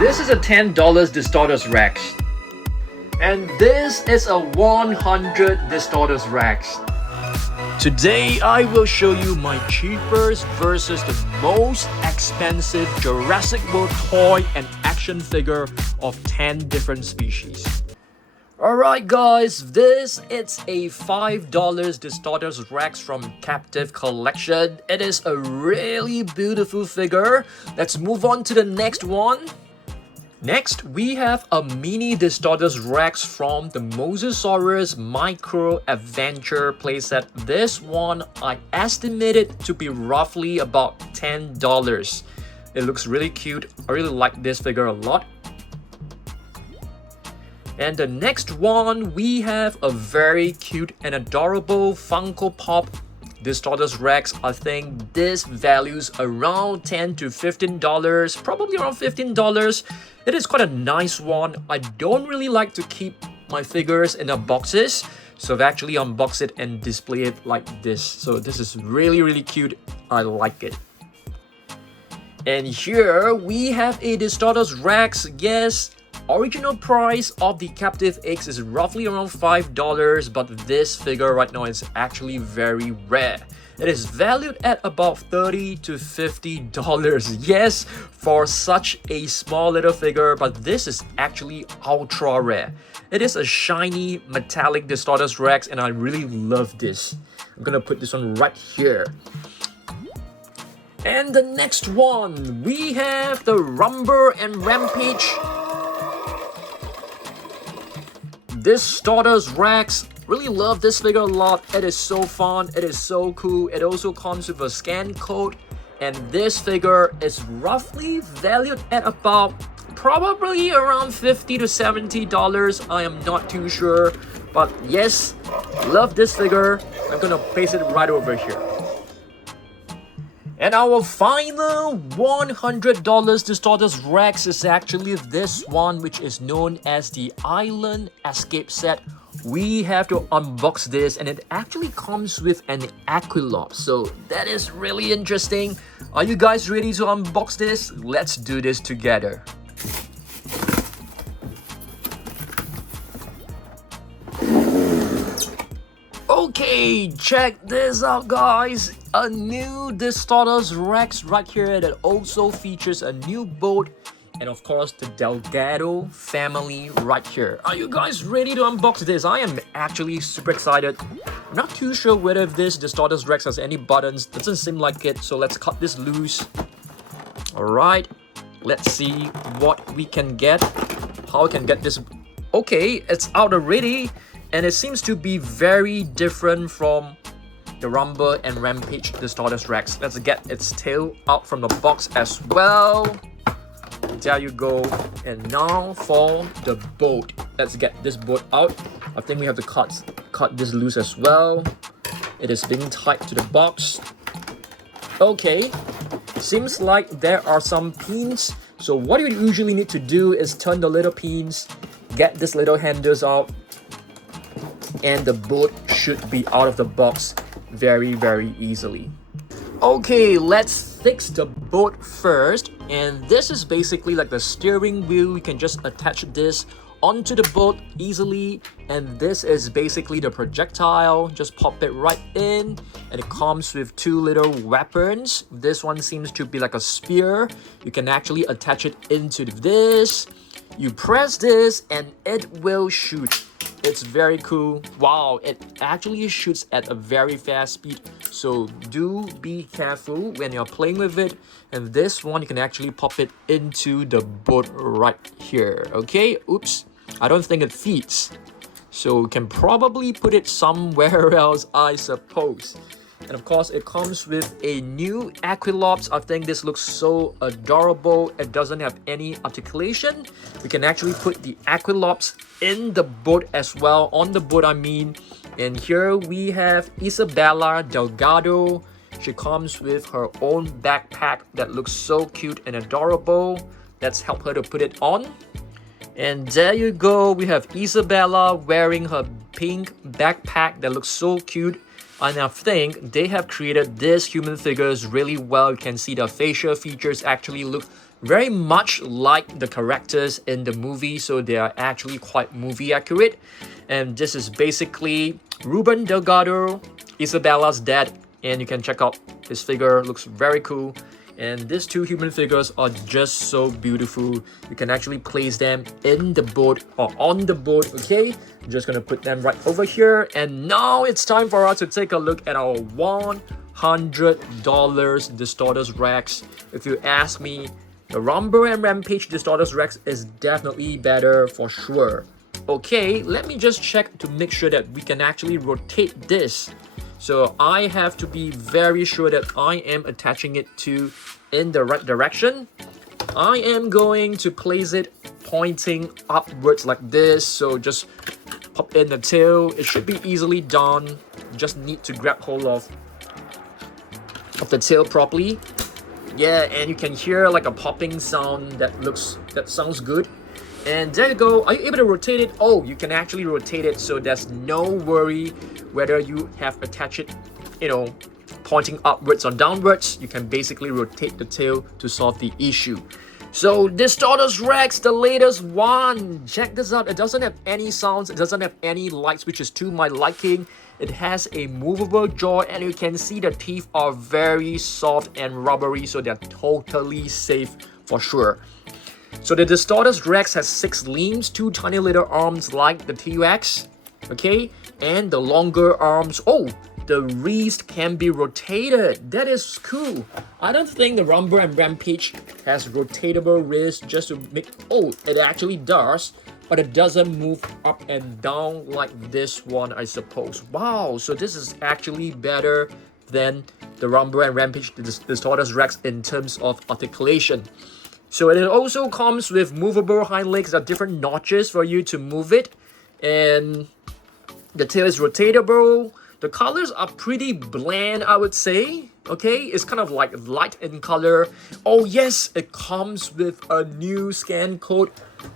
This is a $10 Distortus Rex. And this is a $100 Distortus Rex. Today, I will show you my cheapest versus the most expensive Jurassic World toy and action figure of 10 different species. Alright guys, this is a $5 Distortus Rex from Captive Collection. It is a really beautiful figure. Let's move on to the next one. Next, we have a mini Distortus Rex from the Mosasaurus Micro Adventure playset. This one, I estimated to be roughly about $10. It looks really cute. I really like this figure a lot. And the next one, we have a very cute and adorable Funko Pop Distortus Rex. I think this values around $10 to $15, probably around $15. It is quite a nice one. I don't really like to keep my figures in the boxes, so I've actually unboxed it and displayed it like this. So this is really cute. I like it. And here we have a Distortus Rex. Yes, original price of the Captive X is roughly around $5, but this figure right now is actually very rare. It is valued at about $30 to $50. Yes, for such a small little figure, but this is actually ultra rare. It is a shiny metallic Distortus Rex and I really love this. I'm gonna put this one right here. And the next one, we have the Rumble and Rampage Distortus Rex. Really love this figure a lot. It is so fun. It is so cool. It also comes with a scan code. And this figure is roughly valued at about probably around $50 to $70. I am not too sure. But yes, love this figure. I'm gonna place it right over here. And our final $100 Distortus Rex is actually this one, which is known as the Island Escape Set. We have to unbox this and it actually comes with an Aquilops, so that is really interesting. Are you guys ready to unbox this? Let's do this together. Okay, check this out guys. A new Distortus Rex right here that also features a new boat and of course the Delgado family right here. Are you guys ready to unbox this? I am actually super excited. I'm not too sure whether this Distortus Rex has any buttons. Doesn't seem like it, so let's cut this loose. Alright, let's see what we can get. How we can get this. Okay, it's out already. And it seems to be very different from the Rumble and Rampage Distortus Rex. Let's get its tail out from the box as well. There you go. And now for the boat. Let's get this boat out. I think we have to cut this loose as well. It is being tied to the box. Okay. Seems like there are some pins. So what you usually need to do is turn the little pins, get these little handles out, and the boat should be out of the box very easily. Okay, let's fix the boat first. And this is basically like the steering wheel. You can just attach this onto the boat easily. And this is basically the projectile. Just pop it right in. And it comes with two little weapons. This one seems to be like a spear. You can actually attach it into this. You press this and it will shoot. It's very cool. Wow, it actually shoots at a very fast speed. So do be careful when you're playing with it. And this one, you can actually pop it into the boat right here. Okay, oops. I don't think it fits. So you can probably put it somewhere else, I suppose. And of course, it comes with a new Aquilops. I think this looks so adorable. It doesn't have any articulation. We can actually put the Aquilops in the boat as well. On the boat, I mean. And here we have Isabella Delgado. She comes with her own backpack that looks so cute and adorable. Let's help her to put it on. And there you go. We have Isabella wearing her pink backpack that looks so cute. And I think they have created these human figures really well. You can see the facial features actually look very much like the characters in the movie, so they are actually quite movie accurate. And this is basically Ruben Delgado, Isabella's dad, and you can check out his figure, looks very cool. And these two human figures are just so beautiful. You can actually place them in the boat or on the boat, okay? I'm just gonna put them right over here. And now it's time for us to take a look at our $100 Distortus Rex. If you ask me, the Rumble and Rampage Distortus Rex is definitely better for sure. Okay, let me just check to make sure that we can actually rotate this. So I have to be very sure that I am attaching it to in the right direction. I am going to place it pointing upwards like this. So just pop in the tail. It should be easily done. You just need to grab hold of the tail properly. Yeah, and you can hear like a popping sound that sounds good. And there you go. Are you able to rotate it? Oh, you can actually rotate it, so there's no worry whether you have attached it, pointing upwards or downwards. You can basically rotate the tail to solve the issue. So Distortus Rex, the latest one. Check this out. It doesn't have any sounds. It doesn't have any lights, which is to my liking. It has a movable jaw, and you can see the teeth are very soft and rubbery, so they're totally safe for sure. So the Distortus Rex has 6 limbs, 2 tiny little arms like the T-Rex, okay? And the longer arms, oh, the wrist can be rotated. That is cool. I don't think the Rumble and Rampage has rotatable wrist just to make, oh, it actually does, but it doesn't move up and down like this one, I suppose. Wow, so this is actually better than the Rumble and Rampage, the Distortus Rex in terms of articulation. So it also comes with movable hind legs that are different notches for you to move it. And the tail is rotatable. The colors are pretty bland, I would say. Okay, it's kind of like light in color. Oh yes, it comes with a new scan code.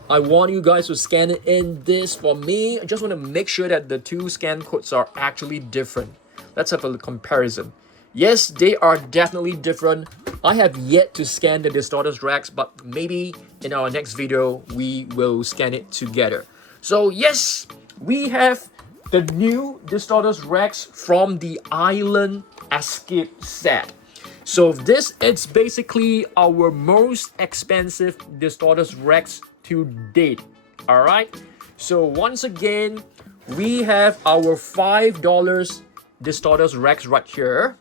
I want you guys to scan it in this for me. I just want to make sure that the 2 scan codes are actually different. Let's have a comparison. Yes, they are definitely different. I have yet to scan the Distortus Rex, but maybe in our next video, we will scan it together. So yes, we have the new Distortus Rex from the Island Escape set. So this is basically our most expensive Distortus Rex to date. Alright, so once again, we have our $5 Distortus Rex right here.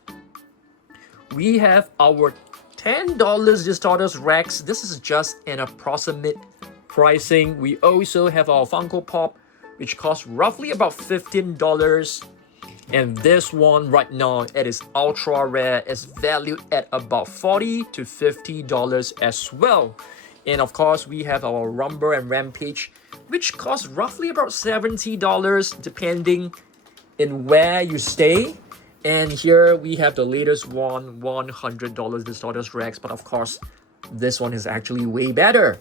We have our $10 Distortus Rex. This is just an approximate pricing. We also have our Funko Pop, which costs roughly about $15. And this one right now, it is ultra rare. It's valued at about $40 to $50 as well. And of course, we have our Rumble and Rampage, which costs roughly about $70 depending in where you stay. And here we have the latest one, $100 Distortus Rex, but of course, this one is actually way better.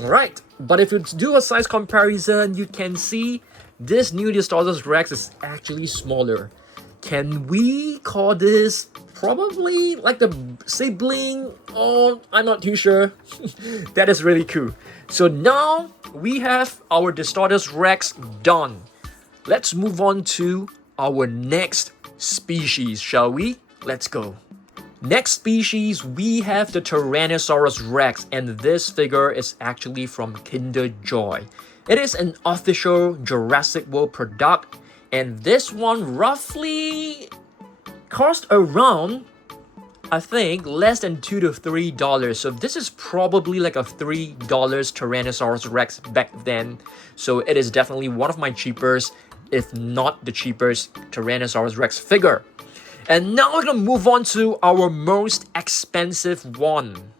Alright, but if you do a size comparison, you can see this new Distortus Rex is actually smaller. Can we call this probably like the sibling? Oh, I'm not too sure. That is really cool. So now we have our Distortus Rex done. Let's move on to our next species, shall we? Let's go. Next species, we have the Tyrannosaurus Rex, and this figure is actually from Kinder Joy. It is an official Jurassic World product, and this one roughly cost around, I think, less than $2 to $3. So this is probably like a $3 Tyrannosaurus Rex back then. So it is definitely one of my cheapest, if not the cheapest Tyrannosaurus Rex figure. And now we're gonna move on to our most expensive one.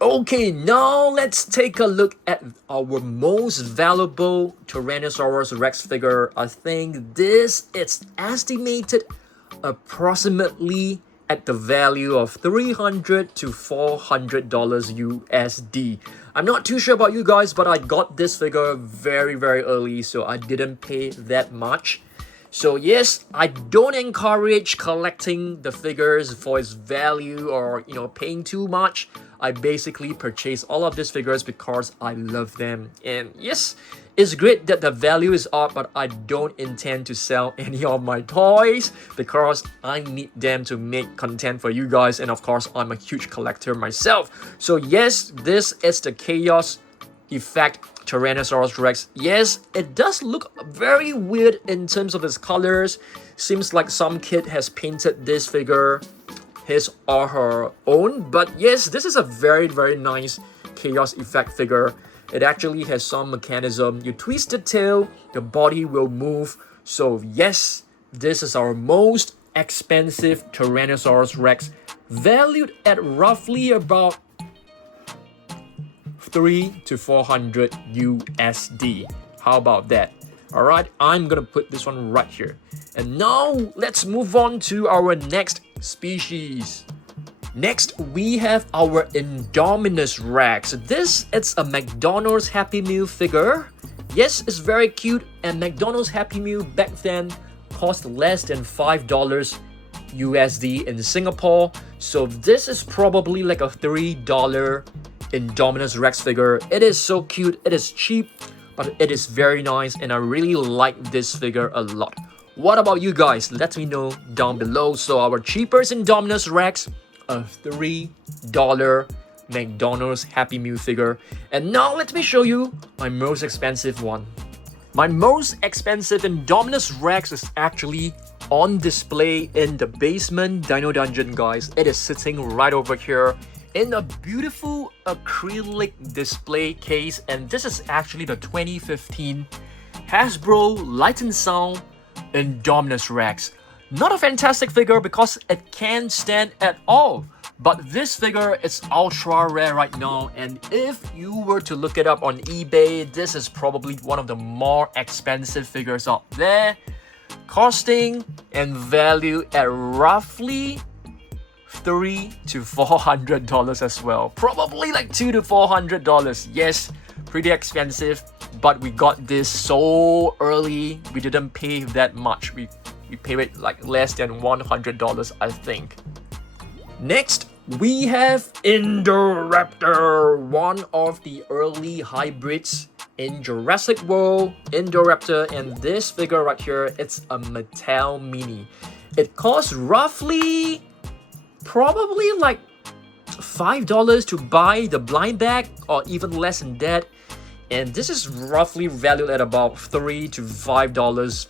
Okay, now let's take a look at our most valuable Tyrannosaurus Rex figure. I think this is estimated approximately at the value of $300 to $400 USD. I'm not too sure about you guys, but I got this figure very early, so I didn't pay that much. So yes, I don't encourage collecting the figures for its value or paying too much. I basically purchased all of these figures because I love them. And yes, it's great that the value is up, but I don't intend to sell any of my toys because I need them to make content for you guys. And of course, I'm a huge collector myself. So yes, this is the Chaos Effect Tyrannosaurus Rex. Yes, it does look very weird in terms of its colors. Seems like some kid has painted this figure his or her own. But yes, this is a very nice Chaos Effect figure. It actually has some mechanism. You twist the tail, the body will move. So yes, this is our most expensive Tyrannosaurus Rex, valued at roughly about 300 to 400 USD. How about that? Alright, I'm gonna put this one right here. And now let's move on to our next species. Next, we have our Indominus Rex. This is a McDonald's Happy Meal figure. Yes, it's very cute, and McDonald's Happy Meal back then cost less than $5 USD in Singapore. So this is probably like a $3 Indominus Rex figure. It is so cute, it is cheap, but it is very nice, and I really like this figure a lot. What about you guys? Let me know down below. So our cheapest Indominus Rex, a $3 McDonald's Happy Meal figure. And now let me show you my most expensive one. My most expensive Indominus Rex is actually on display in the basement Dino Dungeon, guys. It is sitting right over here in a beautiful acrylic display case, and this is actually the 2015 Hasbro Light and Sound Indominus Rex. Not a fantastic figure because it can't stand at all, but this figure is ultra rare right now, and if you were to look it up on eBay, this is probably one of the more expensive figures out there, costing and value at roughly $300 to $400 as well. Probably like $200 to $400. Yes, pretty expensive, but we got this so early. We didn't pay that much. We paid it like less than $100, I think. Next, we have Indoraptor, one of the early hybrids in Jurassic World, Indoraptor, and this figure right here, it's a Mattel Mini. It costs roughly, probably like $5 to buy the blind bag, or even less than that. And this is roughly valued at about $3 to $5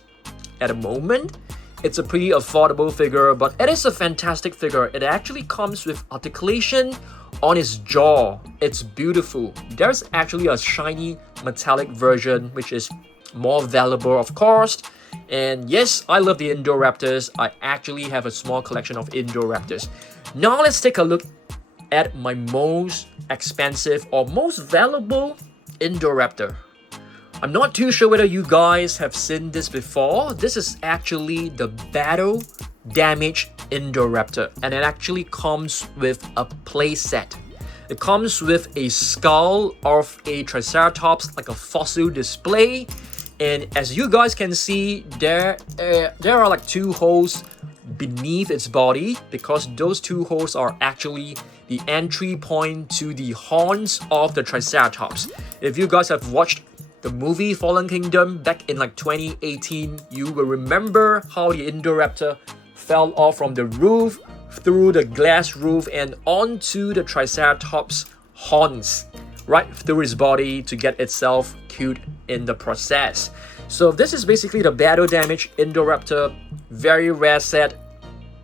at the moment. It's a pretty affordable figure, but it is a fantastic figure. It actually comes with articulation on its jaw. It's beautiful. There's actually a shiny metallic version, which is more valuable, of course. And yes, I love the Indoraptors. I actually have a small collection of Indoraptors. Now let's take a look at my most expensive or most valuable Indoraptor. I'm not too sure whether you guys have seen this before. This is actually the Battle Damage Indoraptor, and it actually comes with a playset. It comes with a skull of a Triceratops, like a fossil display. And as you guys can see, there are like two holes beneath its body, because those two holes are actually the entry point to the horns of the Triceratops. If you guys have watched the movie Fallen Kingdom back in like 2018, you will remember how the Indoraptor fell off from the roof, through the glass roof, and onto the Triceratops horns, right through his body to get itself killed in the process. So this is basically the Battle Damage Indoraptor. Very rare set.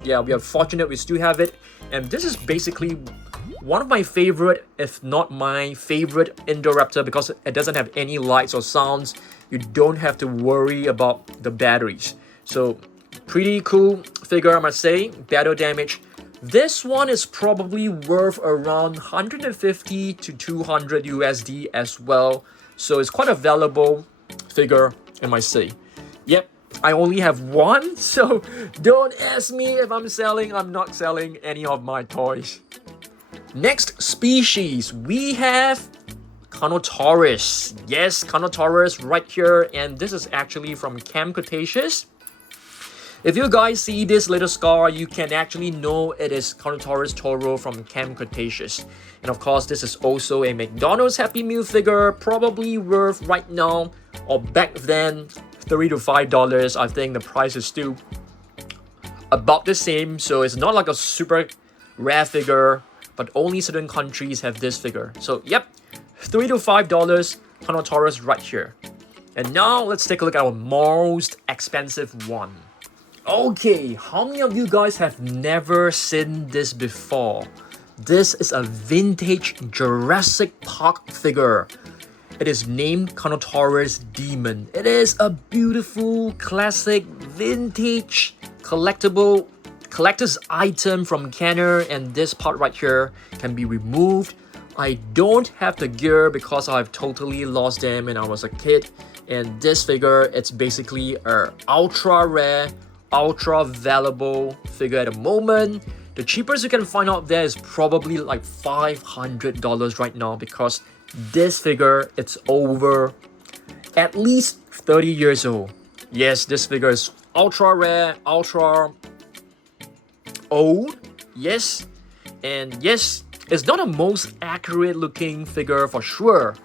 Yeah, we are fortunate we still have it. And this is basically one of my favorite, if not my favorite Indoraptor, because it doesn't have any lights or sounds. You don't have to worry about the batteries. So pretty cool figure, I must say. Battle Damage. This one is probably worth around 150 to 200 USD as well. So it's quite a valuable figure, I must say. Yep, I only have one, so don't ask me if I'm selling. I'm not selling any of my toys. Next species, we have Carnotaurus. Yes, Carnotaurus right here, and this is actually from Camp Cretaceous. If you guys see this little scar, you can actually know it is Carnotaurus toro from Camp Cretaceous. And of course, this is also a McDonald's Happy Meal figure, probably worth right now or back then $3 to $5. I think the price is still about the same, so it's not like a super rare figure, but only certain countries have this figure. So yep, $3 to $5 Carnotaurus right here. And now let's take a look at our most expensive one. Okay, how many of you guys have never seen this before? This is a vintage Jurassic Park figure. It is named Carnotaurus Demon. It is a beautiful, classic, vintage, collector's item from Kenner, and this part right here can be removed. I don't have the gear because I've totally lost them when I was a kid. And this figure, it's basically a ultra rare, ultra valuable figure at the moment. The cheapest you can find out there is probably like $500 right now, because this figure, it's over at least 30 years old. Yes, this figure is ultra rare, ultra old. Yes, and yes, it's not the most accurate looking figure for sure,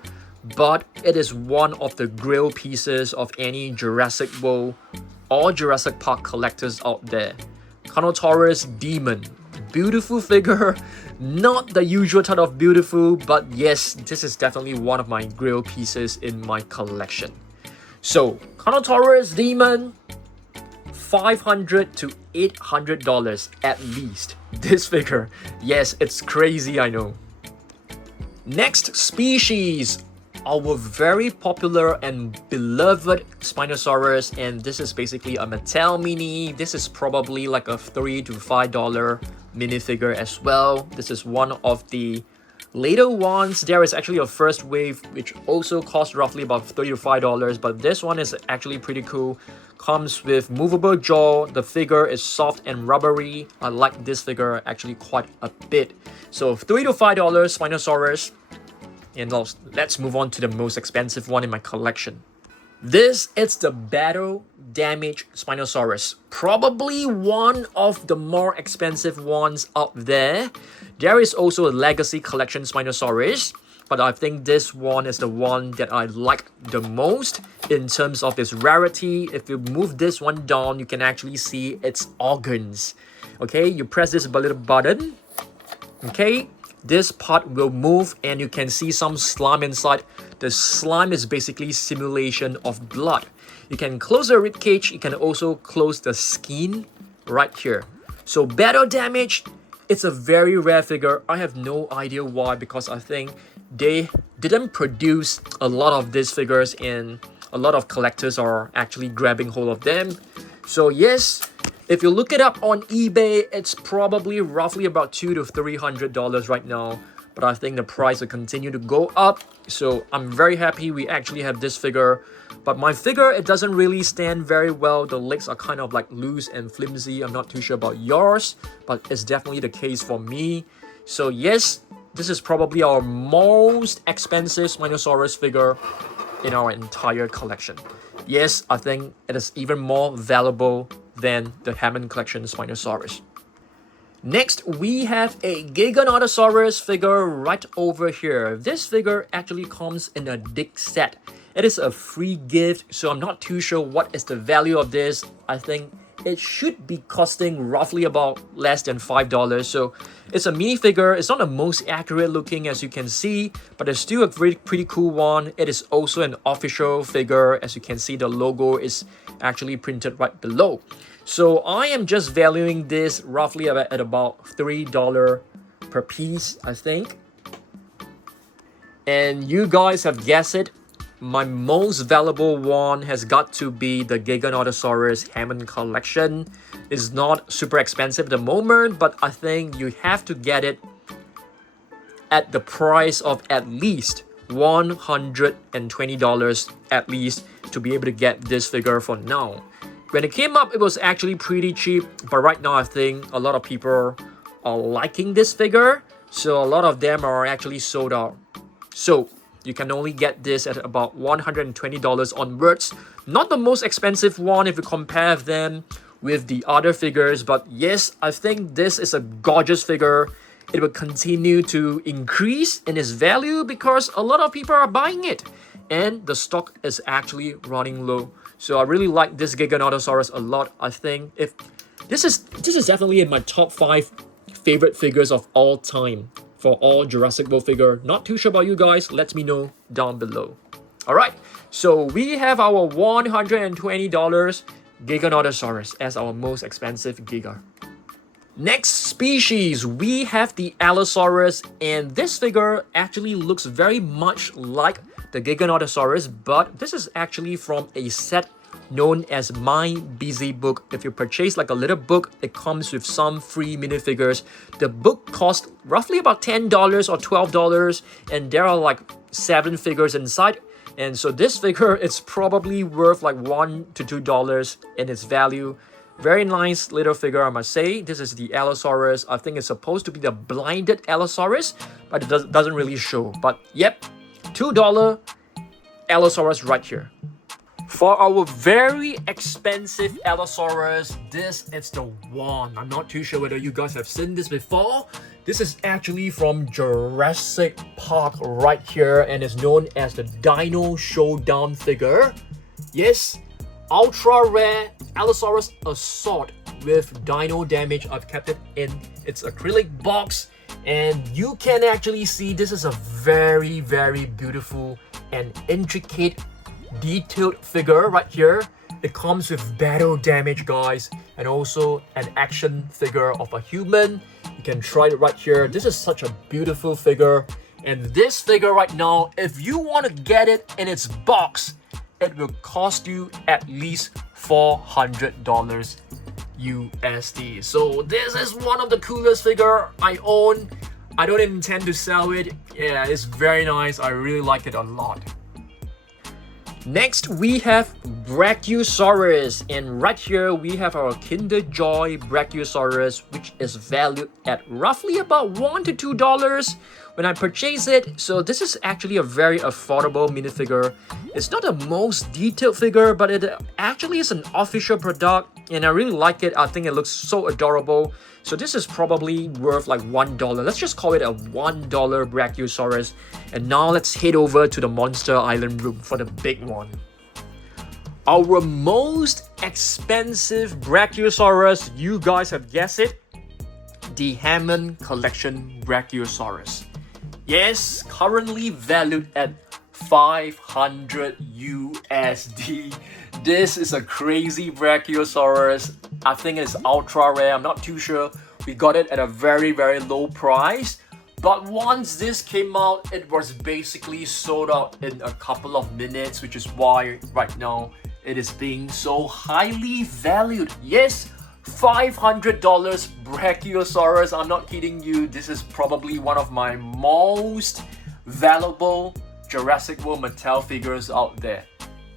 but it is one of the grail pieces of any Jurassic World or Jurassic Park collectors out there. Carnotaurus Demon. Beautiful figure. Not the usual type of beautiful, but yes, this is definitely one of my grail pieces in my collection. So, Carnotaurus Demon, $500 to $800 at least. This figure. Yes, it's crazy, I know. Next species. Our very popular and beloved Spinosaurus, and this is basically a Mattel mini. This is probably like a $3 to $5 minifigure as well. This is one of the later ones. There is actually a first wave which also costs roughly about $3 to $5, but this one is actually pretty cool. Comes with movable jaw. The figure is soft and rubbery. I like this figure actually quite a bit. So $3 to $5 Spinosaurus. And let's move on to the most expensive one in my collection. This is the Battle Damage Spinosaurus. Probably one of the more expensive ones out there. There is also a Legacy Collection Spinosaurus, but I think this one is the one that I like the most in terms of its rarity. If you move this one down, you can actually see its organs. Okay, you press this little button. Okay, this part will move and you can see some slime inside. The slime is basically simulation of blood. You can close the ribcage. You can also close the skin right here. So Battle Damage, it's a very rare figure. I have no idea why, because I think they didn't produce a lot of these figures and a lot of collectors are actually grabbing hold of them. So yes, if you look it up on eBay, it's probably roughly about $200 to $300 right now. But I think the price will continue to go up. So I'm very happy we actually have this figure. But my figure, it doesn't really stand very well. The legs are kind of like loose and flimsy. I'm not too sure about yours, but it's definitely the case for me. So yes, this is probably our most expensive Spinosaurus figure in our entire collection. Yes, I think it is even more valuable than the Hammond collection Spinosaurus. Next, we have a Giganotosaurus figure right over here. This figure actually comes in a dig set. It is a free gift, so I'm not too sure what is the value of this. I think it should be costing roughly about less than $5. So it's a minifigure. It's not the most accurate looking as you can see, but it's still a pretty cool one. It is also an official figure. As you can see, the logo is actually printed right below. So I am just valuing this roughly at about $3 per piece, I think. And you guys have guessed it. My most valuable one has got to be the Giganotosaurus Hammond collection. It's not super expensive at the moment, but I think you have to get it at the price of at least $120 at least to be able to get this figure for now. When it came up, it was actually pretty cheap, but right now I think a lot of people are liking this figure, so a lot of them are actually sold out. So you can only get this at about $120 onwards. Not the most expensive one if you compare them with the other figures. But yes, I think this is a gorgeous figure. It will continue to increase in its value because a lot of people are buying it. And the stock is actually running low. So I really like this Giganotosaurus a lot. I think if this is definitely in my top 5 favorite figures of all time for all Jurassic World figure. Not too sure about you guys. Let me know down below. Alright, so we have our $120 Giganotosaurus as our most expensive Giga. Next species, we have the Allosaurus, and this figure actually looks very much like the Giganotosaurus, but this is actually from a set known as My Busy Book. If you purchase like a little book, it comes with some free minifigures. The book costs roughly about $10 or $12, and there are like 7 figures inside. And so this figure is probably worth like $1 to $2 in its value. Very nice little figure, I must say. This is the Allosaurus. I think it's supposed to be the blinded Allosaurus, but it doesn't really show. But yep, $2 Allosaurus right here. For our very expensive Allosaurus, this is the one. I'm not too sure whether you guys have seen this before. This is actually from Jurassic Park right here, and is known as the Dino Showdown figure. Yes, ultra rare Allosaurus assault with dino damage. I've kept it in its acrylic box, and you can actually see this is a very, very beautiful and intricate detailed figure right here. It comes with battle damage, guys, and also an action figure of a human. You can try it right here. This is such a beautiful figure, and this figure right now, if you want to get it in its box, it will cost you at least $400 USD. So this is one of the coolest figure I own. I don't intend to sell it. Yeah, it's very nice. I really like it a lot. Next, we have Brachiosaurus, and right here we have our Kinder Joy Brachiosaurus, which is valued at roughly about $1 to $2 when I purchase it. So this is actually a very affordable minifigure. It's not the most detailed figure, but it actually is an official product, and I really like it. I think it looks so adorable. So this is probably worth like $1. Let's just call it a $1 Brachiosaurus. And now let's head over to the Monster Island room for the big one. Our most expensive Brachiosaurus, you guys have guessed it, the Hammond Collection Brachiosaurus. Yes, currently valued at 500 USD. This is a crazy Brachiosaurus. I think it's ultra rare. I'm not too sure. We got it at a very, very low price. But once this came out, it was basically sold out in a couple of minutes, which is why right now it is being so highly valued. Yes, $500 Brachiosaurus. I'm not kidding you. This is probably one of my most valuable Jurassic World Mattel figures out there.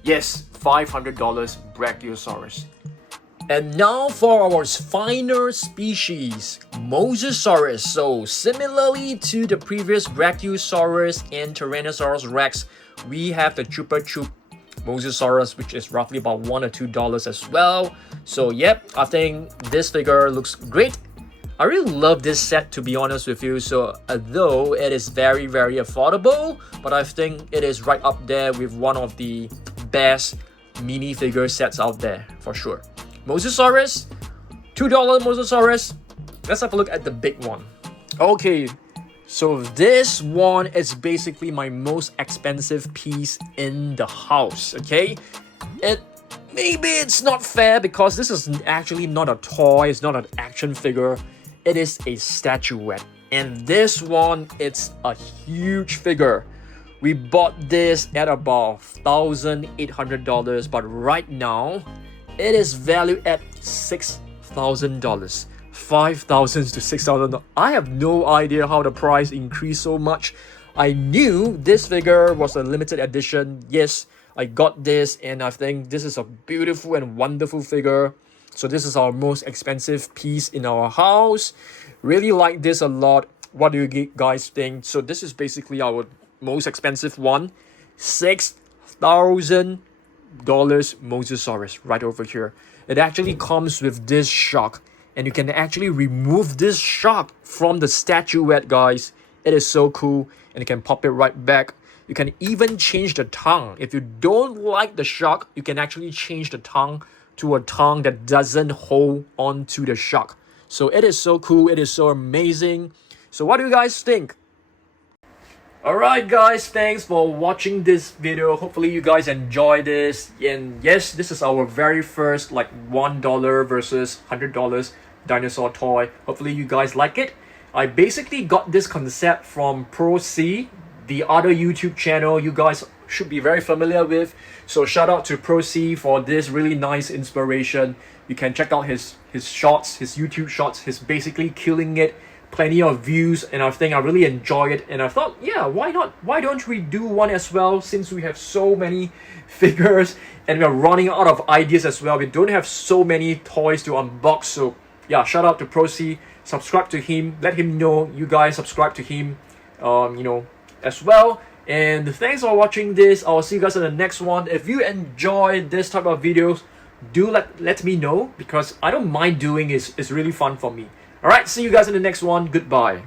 Yes, $500 Brachiosaurus. And now for our final species, Mosasaurus. So similarly to the previous Brachiosaurus and Tyrannosaurus Rex, we have the Chupa Chup Mosasaurus, which is roughly about $1 or $2 as well. So yep, I think this figure looks great. I really love this set, to be honest with you. So although it is very, very affordable, but I think it is right up there with one of the best minifigure sets out there for sure. Mosasaurus, $2 Mosasaurus. Let's have a look at the big one. Okay, so this one is basically my most expensive piece in the house, okay? Maybe it's not fair because this is actually not a toy, it's not an action figure. It is a statuette. And this one, it's a huge figure. We bought this at about $1,800, but right now, it is valued at $6,000. $5,000 to $6,000. I have no idea how the price increased so much. I knew this figure was a limited edition. Yes, I got this, and I think this is a beautiful and wonderful figure. So this is our most expensive piece in our house. Really like this a lot. What do you guys think? So this is basically our most expensive one. $6,000 Mosasaurus right over here. It actually comes with this shock, and you can actually remove this shock from the statuette, guys. It is so cool, and you can pop it right back. You can even change the tongue. If you don't like the shock, you can actually change the tongue to a tongue that doesn't hold on to the shock. So it is so cool. It is so amazing. So what do you guys think? Alright guys, thanks for watching this video. Hopefully you guys enjoy this. And yes, this is our very first like $1 versus $100 dinosaur toy. Hopefully you guys like it. I basically got this concept from Pro C, the other YouTube channel you guys should be very familiar with. So shout out to Pro C for this really nice inspiration. You can check out his shots, his YouTube shots. He's basically killing it. Plenty of views, and I think I really enjoy it, and I thought, yeah, why not? Why don't we do one as well, since we have so many figures and we're running out of ideas as well. We don't have so many toys to unbox. So yeah, shout out to Procy. Subscribe to him, let him know you guys subscribe to him as well. And thanks for watching this. I'll see you guys in the next one. If you enjoy this type of videos, do let me know, because I don't mind doing it. It's really fun for me. Alright, see you guys in the next one. Goodbye.